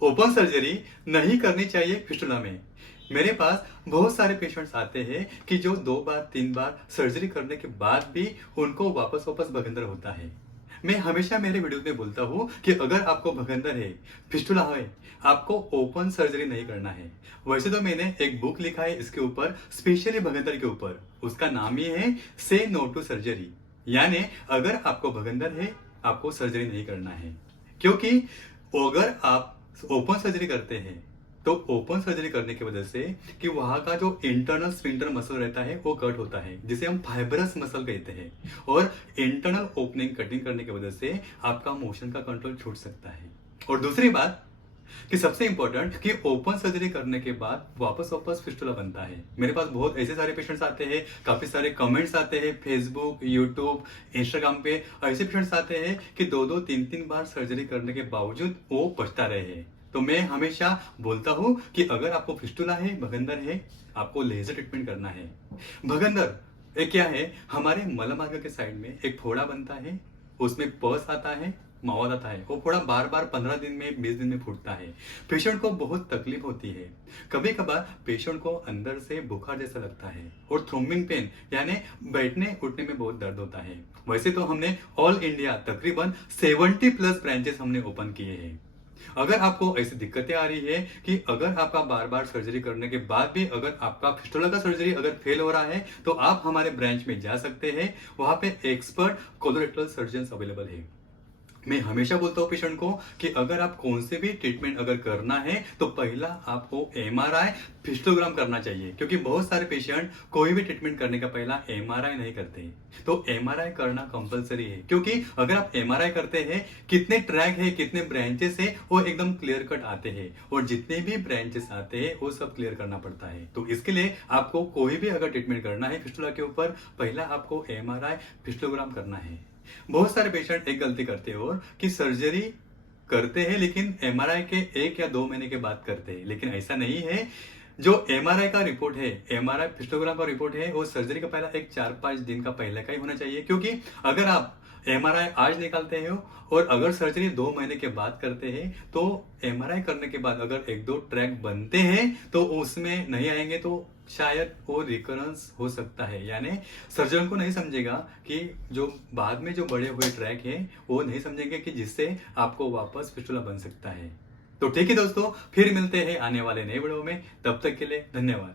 Open surgery नहीं करनी चाहिए फिस्टुला में। मेरे पास बहुत सारे पेशेंट्स आते हैं कि जो 2 बार 3 बार सर्जरी करने के बाद भी उनको वापस वापस भगंदर होता है। मैं हमेशा मेरे वीडियो में बोलता हूँ कि अगर आपको भगंदर है, फिस्टुला है, आपको ओपन सर्जरी नहीं करना है। वैसे तो मैंने एक बुक लिखा है इसके ऊपर, स्पेशली भगंदर के ऊपर। उसका नाम ही है से नो टू सर्जरी। यानी अगर आपको भगंदर है, आपको सर्जरी नहीं करना है। क्योंकि अगर आप ओपन सर्जरी करते हैं तो ओपन सर्जरी करने की वजह से कि वहां का जो इंटरनल स्फिंक्टर मसल रहता है वो कट होता है, जिसे हम फाइब्रस मसल कहते हैं। और इंटरनल ओपनिंग कटिंग करने की वजह से आपका मोशन का कंट्रोल छूट सकता है। और दूसरी बात कि सबसे इंपॉर्टेंट कि ओपन सर्जरी करने के बाद वापस वापस फिस्टुला बनता है। मेरे पास बहुत ऐसे सारे पेशेंट्स आते हैं, काफी सारे कमेंट्स आते हैं फेसबुक, यूट्यूब, इंस्टाग्राम पे। ऐसे पेशेंट्स आते हैं कि 2-2 3-3 बार सर्जरी करने के बावजूद वो पछता रहे हैं। तो मैं हमेशा बोलता हूं कि अगर आपको फिस्टुला है, भगंदर है, आपको लेजर ट्रीटमेंट करना है। भगंदर ये क्या है? हमारे मलमार्ग के साइड में एक फोड़ा बनता है, उसमें पस आता है, मवाद आता है। वो फोड़ा बार बार 15 दिन में 20 दिन में फूटता है। पेशेंट को बहुत तकलीफ होती है। कभी कभार पेशेंट को अंदर से बुखार जैसा लगता है और थ्रोम्बिंग पेन यानी बैठने उठने में बहुत दर्द होता है। वैसे तो हमने ऑल इंडिया तकरीबन 70 प्लस ब्रांचेस हमने ओपन किए हैं। अगर आपको ऐसी दिक्कतें आ रही है कि अगर आपका बार बार सर्जरी करने के बाद भी अगर आपका फिस्टुला का सर्जरी अगर फेल हो रहा है तो आप हमारे ब्रांच में जा सकते हैं। वहां पे एक्सपर्ट कोलोरेक्टल सर्जन अवेलेबल है। मैं हमेशा बोलता हूँ पेशेंट को कि अगर आप कौन से भी ट्रीटमेंट अगर करना है तो पहला आपको एमआरआई फिस्टोग्राम करना चाहिए। क्योंकि बहुत सारे पेशेंट कोई भी ट्रीटमेंट करने का पहला एमआरआई नहीं करते। तो एमआरआई करना कंपलसरी है। क्योंकि अगर आप एमआरआई करते हैं, कितने ट्रैक है, कितने ब्रांचेस है, वो एकदम क्लियर कट आते हैं। और जितने भी ब्रांचेस आते हैं वो सब क्लियर करना पड़ता है। तो इसके लिए आपको कोई भी अगर ट्रीटमेंट करना है फिस्टुला के ऊपर, पहला आपको एमआरआई फिस्टोग्राम करना है। बहुत सारे पेशेंट एक गलती करते हो कि सर्जरी करते हैं लेकिन एमआरआई के 1 या 2 महीने के बाद करते हैं, लेकिन ऐसा नहीं है। जो एमआरआई का रिपोर्ट है, एमआरआई फिस्टोग्राम का रिपोर्ट है, वो सर्जरी का पहला एक 4-5 दिन का पहले का ही होना चाहिए। क्योंकि अगर आप एमआरआई आज निकालते हो और अगर सर्जरी 2 महीने के बाद करते हैं तो एमआरआई करने के बाद अगर 1-2 ट्रैक बनते हैं तो उसमें नहीं आएंगे तो शायद वो रिकरेंस हो सकता है। यानी सर्जन को नहीं समझेगा कि जो बाद में जो बड़े हुए ट्रैक हैं वो नहीं समझेंगे कि जिससे आपको वापस फिस्टुला बन सकता है। तो ठीक है दोस्तों, फिर मिलते हैं आने वाले नए वीडियो में। तब तक के लिए धन्यवाद।